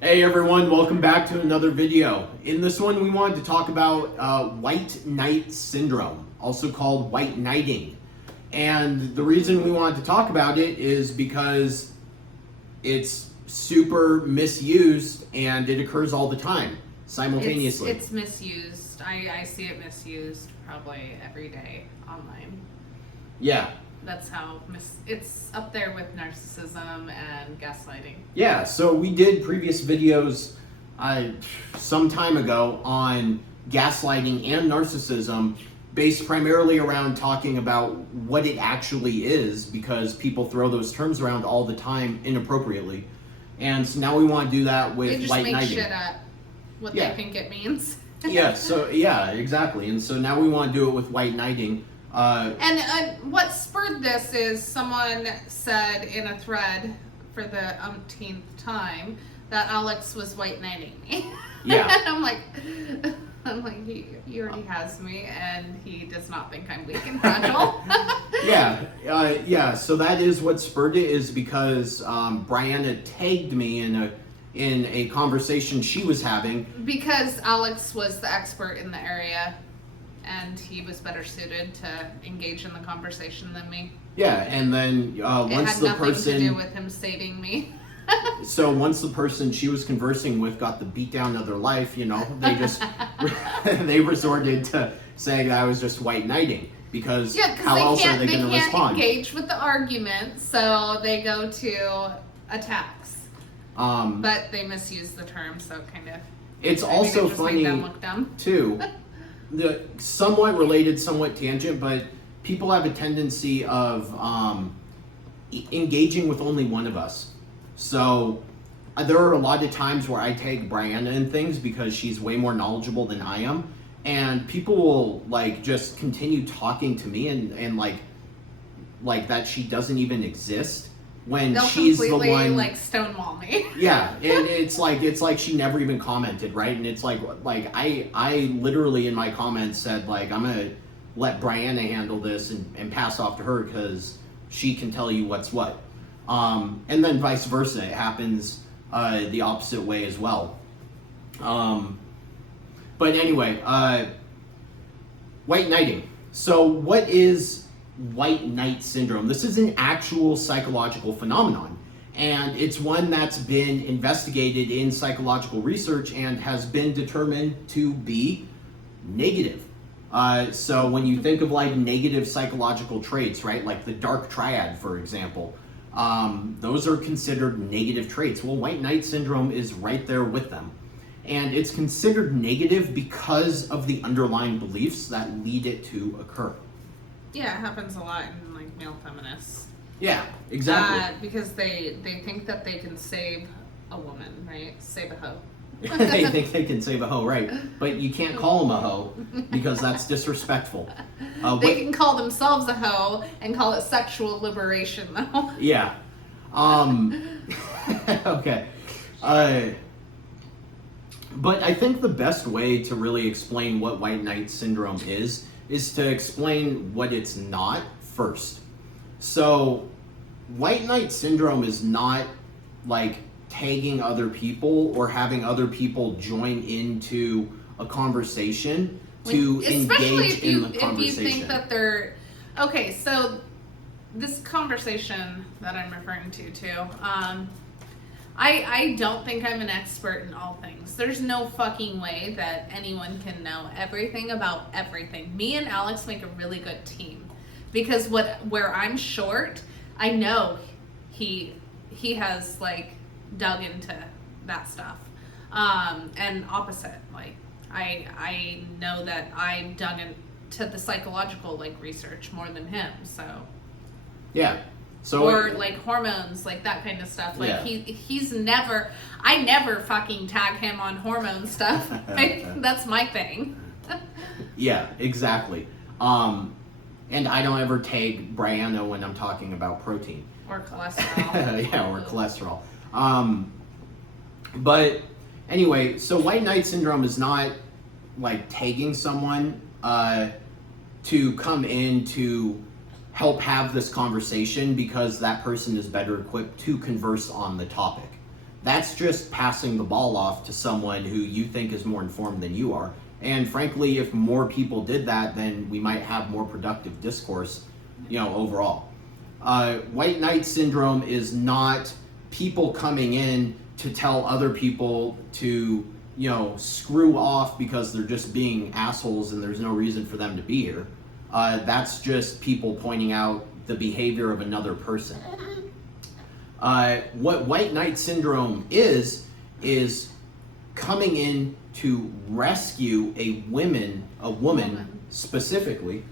Hey everyone, welcome back to another video. In this one we wanted to talk about white knight syndrome, also called white knighting. And the reason we wanted to talk about it is because it's super misused and it occurs all the time, simultaneously. It's misused. I see it misused probably every day online. Yeah. That's how it's up there with narcissism and gaslighting. Yeah, so we did previous videos some time ago on gaslighting and narcissism, based primarily around talking about what it actually is, because people throw those terms around all the time inappropriately. And so now we want to do that with They just white make knighting. shit up what they think it means. Yeah, exactly. And so now we want to do it with white knighting. And what spurred this is someone said in a thread for the umpteenth time that Alex was white knighting me. Yeah. I'm like, he already has me, and he does not think I'm weak and fragile. Yeah. So that is what spurred it, is because Brianna tagged me in a conversation she was having. Because Alex was the expert in the area, and he was better suited to engage in the conversation than me. Yeah, and then once the person... It had nothing to do with him saving me. So once the person she was conversing with got the beat down of their life, they just... they resorted to saying that I was just white knighting. Because how else are they going to respond? They can't engage with the argument, so they go to attacks. But they misuse the term, so kind of... It's also funny, too... The somewhat related, somewhat tangent, but people have a tendency of engaging with only one of us. So there are a lot of times where I tag Brianna in things because she's way more knowledgeable than I am, and people will just continue talking to me and like that she doesn't even exist when they'll she's the one stonewall me. Yeah, and it's like she never even commented, right? And it's like I literally in my comments said I'm gonna let Brianna handle this and pass off to her because she can tell you what's what. And then vice versa, it happens the opposite way as well. But anyway, white knighting. So what is white knight syndrome? This is an actual psychological phenomenon, and it's one that's been investigated in psychological research and has been determined to be negative. So when you think of negative psychological traits, right, like the dark triad, for example, those are considered negative traits. Well, white knight syndrome is right there with them, and it's considered negative because of the underlying beliefs that lead it to occur. Yeah, it happens a lot in male feminists. Yeah, exactly. Because they think that they can save a woman, right? Save a hoe. They think they can save a hoe, right? But you can't call them a hoe because that's disrespectful. They can call themselves a hoe and call it sexual liberation, though. Yeah. Okay. But I think the best way to really explain what white knight syndrome is to explain what it's not first. So, white knight syndrome is not tagging other people or having other people join into a conversation to engage in the conversation. If you think that they're... Okay, so this conversation that I'm referring to, too, I don't think I'm an expert in all things. There's no fucking way that anyone can know everything about everything. Me and Alex make a really good team because where I'm short, I know he has dug into that stuff. And opposite, I know that I dug into the psychological research more than him. So yeah. So or hormones, that kind of stuff. He's never... I never fucking tag him on hormone stuff. That's my thing. Yeah, exactly. And I don't ever tag Brianna when I'm talking about protein. Or cholesterol. Yeah, or cholesterol. But anyway, so white knight syndrome is not tagging someone to come in to help have this conversation because that person is better equipped to converse on the topic. that's just passing the ball off to someone who you think is more informed than you are. And frankly, if more people did that, then we might have more productive discourse, overall. White knight syndrome is not people coming in to tell other people to, screw off because they're just being assholes and there's no reason for them to be here. That's just people pointing out the behavior of another person. What white knight syndrome is coming in to rescue a woman specifically.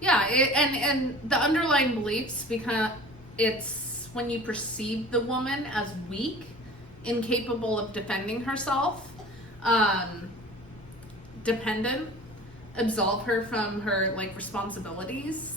Yeah, and the underlying beliefs, because it's when you perceive the woman as weak, incapable of defending herself, dependent, absolve her from her responsibilities.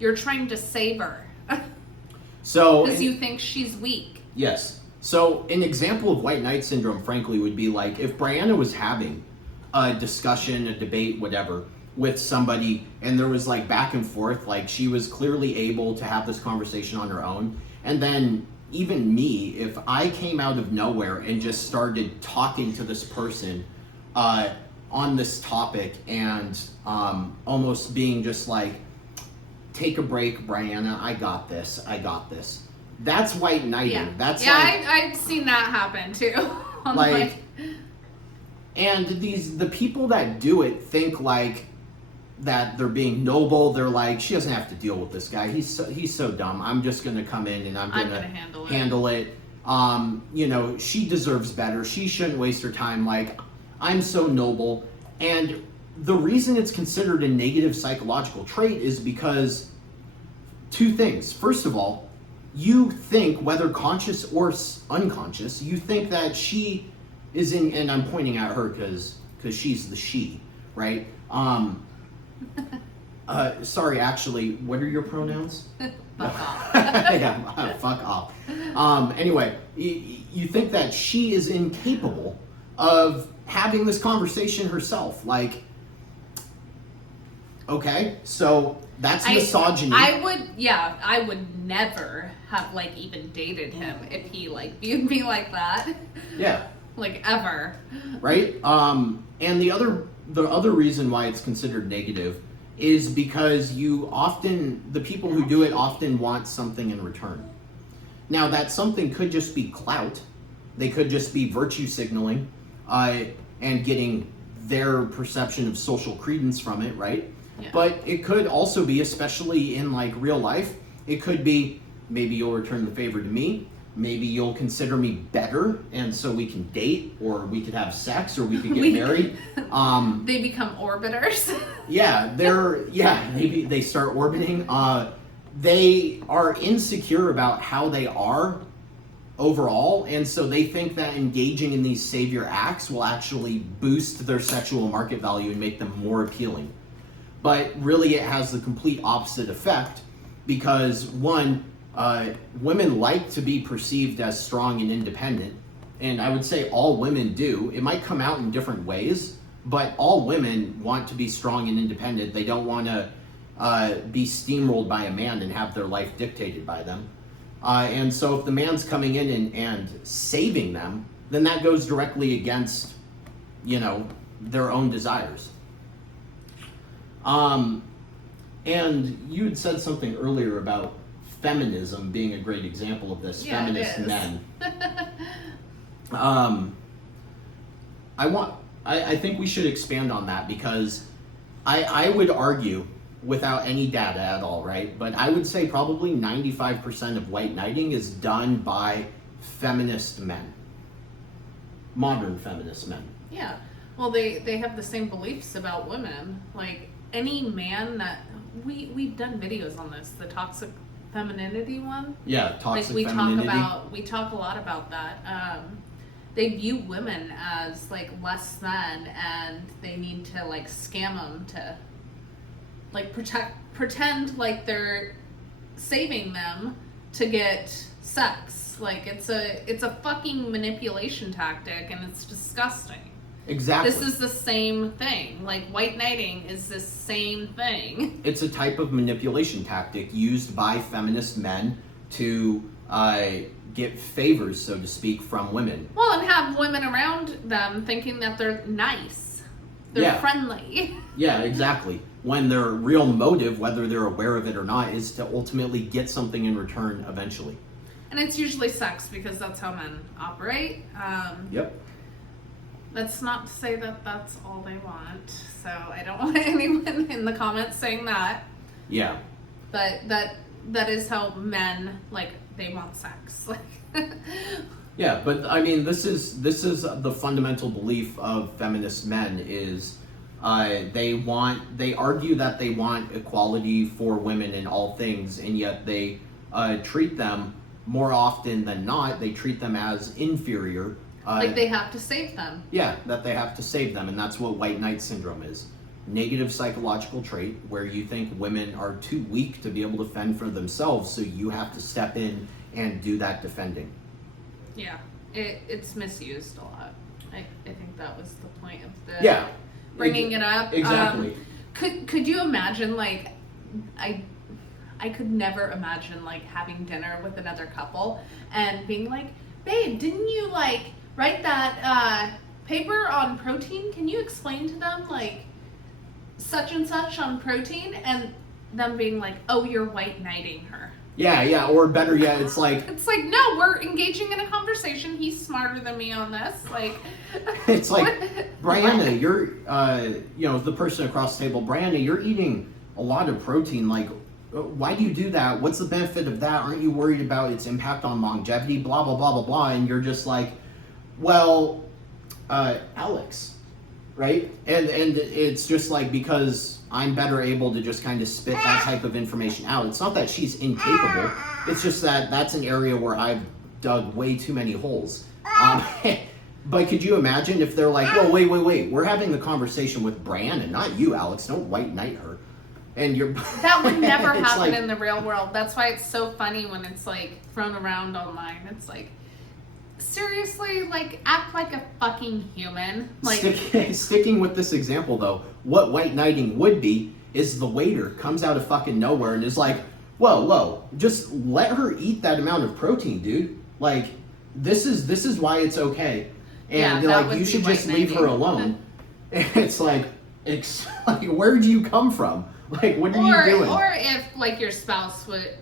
You're trying to save her. So because you think she's weak. Yes. So an example of white knight syndrome, frankly, would be if Brianna was having a discussion, a debate, whatever, with somebody, and there was back and forth, she was clearly able to have this conversation on her own. And then even me, if I came out of nowhere and just started talking to this person on this topic and almost being just take a break, Brianna, I got this. That's white knighting. Yeah. That's I've seen that happen too. And the people that do it think that they're being noble. They're she doesn't have to deal with this guy. He's so dumb. I'm just gonna come in and I'm gonna handle it. She deserves better. She shouldn't waste her time. I'm so noble. And the reason it's considered a negative psychological trait is because two things. First of all, you think, whether conscious or unconscious, you think that she is in, and I'm pointing at her because she's the she, right? Sorry, actually, what are your pronouns? Fuck off. Yeah, fuck off. Anyway, you think that she is incapable of having this conversation herself. Okay, so that's misogyny. I would never have even dated him if he viewed me like that. Yeah. Ever. Right? And the other reason why it's considered negative is because the people who do it often want something in return. Now, that something could just be clout. They could just be virtue signaling and getting their perception of social credence from it, right? Yeah. But it could also be, especially in real life, it could be maybe you'll return the favor to me. Maybe you'll consider me better, and so we can date, or we could have sex, or we could get married. They become orbiters. Maybe they start orbiting. They are insecure about how they are overall, and so they think that engaging in these savior acts will actually boost their sexual market value and make them more appealing. But really, it has the complete opposite effect, because one, women like to be perceived as strong and independent, and I would say all women do. It might come out in different ways, but all women want to be strong and independent. They don't want to be steamrolled by a man and have their life dictated by them. And so if the man's coming in and saving them, then that goes directly against, their own desires. And you had said something earlier about feminism being a great example of this. Yeah, feminist men. I think we should expand on that, because I would argue, without any data at all, right? But I would say probably 95% of white knighting is done by feminist men. Modern feminist men. Yeah. Well, they have the same beliefs about women. Any man that we've done videos on this, the toxic femininity one. Yeah, toxic femininity. We talk a lot about that. They view women as less than, and they need to scam them to pretend they're saving them to get sex. It's a fucking manipulation tactic, and it's disgusting. Exactly. This is the same thing. White knighting is the same thing. It's a type of manipulation tactic used by feminist men to get favors, so to speak, from women. Well, and have women around them thinking that they're nice, they're friendly. Yeah, exactly. When their real motive, whether they're aware of it or not, is to ultimately get something in return eventually. And it's usually sex, because that's how men operate. Yep. That's not to say that that's all they want. So I don't want anyone in the comments saying that. Yeah. But that is how men, like, they want sex. Like. Yeah, but I mean, this is the fundamental belief of feminist men is they argue that they want equality for women in all things, and yet they treat them more often than not. They treat them as inferior. Like they have to save them. Yeah, that they have to save them, and that's what white knight syndrome is. Negative psychological trait where you think women are too weak to be able to fend for themselves, so you have to step in and do that defending. Yeah, it's misused a lot. I think that was the point of the bringing it up. Exactly. Could you imagine, like, I could never imagine, like, having dinner with another couple and being like, babe, didn't you, like, write that paper on protein? Can you explain to them, like, such and such on protein? And them being like, oh, you're white knighting her. Yeah, or better yet, it's like, no, we're engaging in a conversation. He's smarter than me on this. Like, it's like, Brianna, you're, the person across the table, Brianna, you're eating a lot of protein. Like, why do you do that? What's the benefit of that? Aren't you worried about its impact on longevity? Blah, blah, blah, blah, blah. And you're just like, well, Alex, right? And it's just like, because I'm better able to just kind of spit that type of information out. It's not that she's incapable. It's just that that's an area where I've dug way too many holes. But could you imagine if they're like, whoa, wait, we're having the conversation with Brianna, not you, Alex. Don't white knight her. And you're that would never happen like, in the real world. That's why it's so funny when it's like thrown around online. It's like, seriously, like, act like a fucking human. Like, sticking with this example though, what white knighting would be is the waiter comes out of fucking nowhere and is like, whoa, just let her eat that amount of protein, dude. Like, this is why it's okay. And yeah, like, you should just leave her alone. It's like, where'd you come from? Like, what are you doing? Or if, like, your spouse would,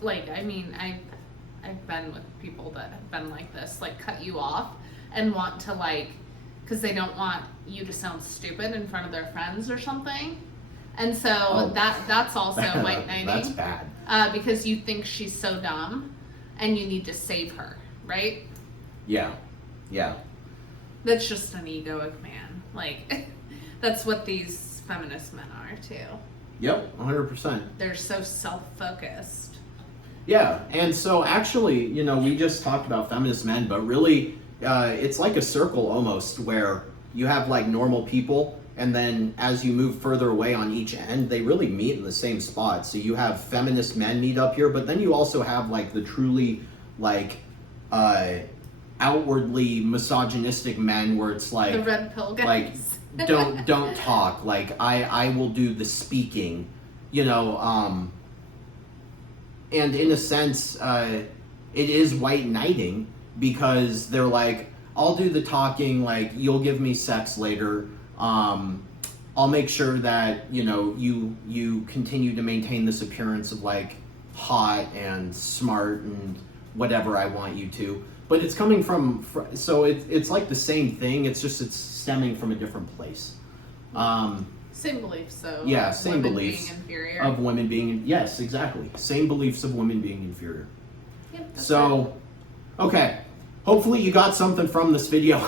like, I mean, I've been with people that have been like this, like, cut you off and want to, like, because they don't want you to sound stupid in front of their friends or something. And so that's also white knighting. That's bad. Because you think she's so dumb and you need to save her, right? Yeah. That's just an egoic man. Like, that's what these feminist men are too. Yep, 100%. They're so self-focused. Yeah, and so actually, we just talked about feminist men, but really, it's like a circle almost, where you have like normal people, and then as you move further away on each end, they really meet in the same spot. So you have feminist men meet up here, but then you also have like the truly like outwardly misogynistic men, where it's like the red pill guys. Like don't talk. Like I will do the speaking, and in a sense, it is white knighting, because they're like, I'll do the talking, like, you'll give me sex later. I'll make sure that, you continue to maintain this appearance of like hot and smart and whatever I want you to. But it's coming from, so it's like the same thing. It's just, it's stemming from a different place. Same beliefs, though. Yeah, same beliefs being inferior. of women being, yes, exactly. Same beliefs of women being inferior. Yep, So, okay. Hopefully you got something from this video.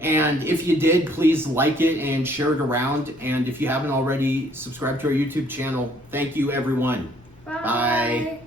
And if you did, please like it and share it around. And if you haven't already, subscribe to our YouTube channel. Thank you, everyone. Bye.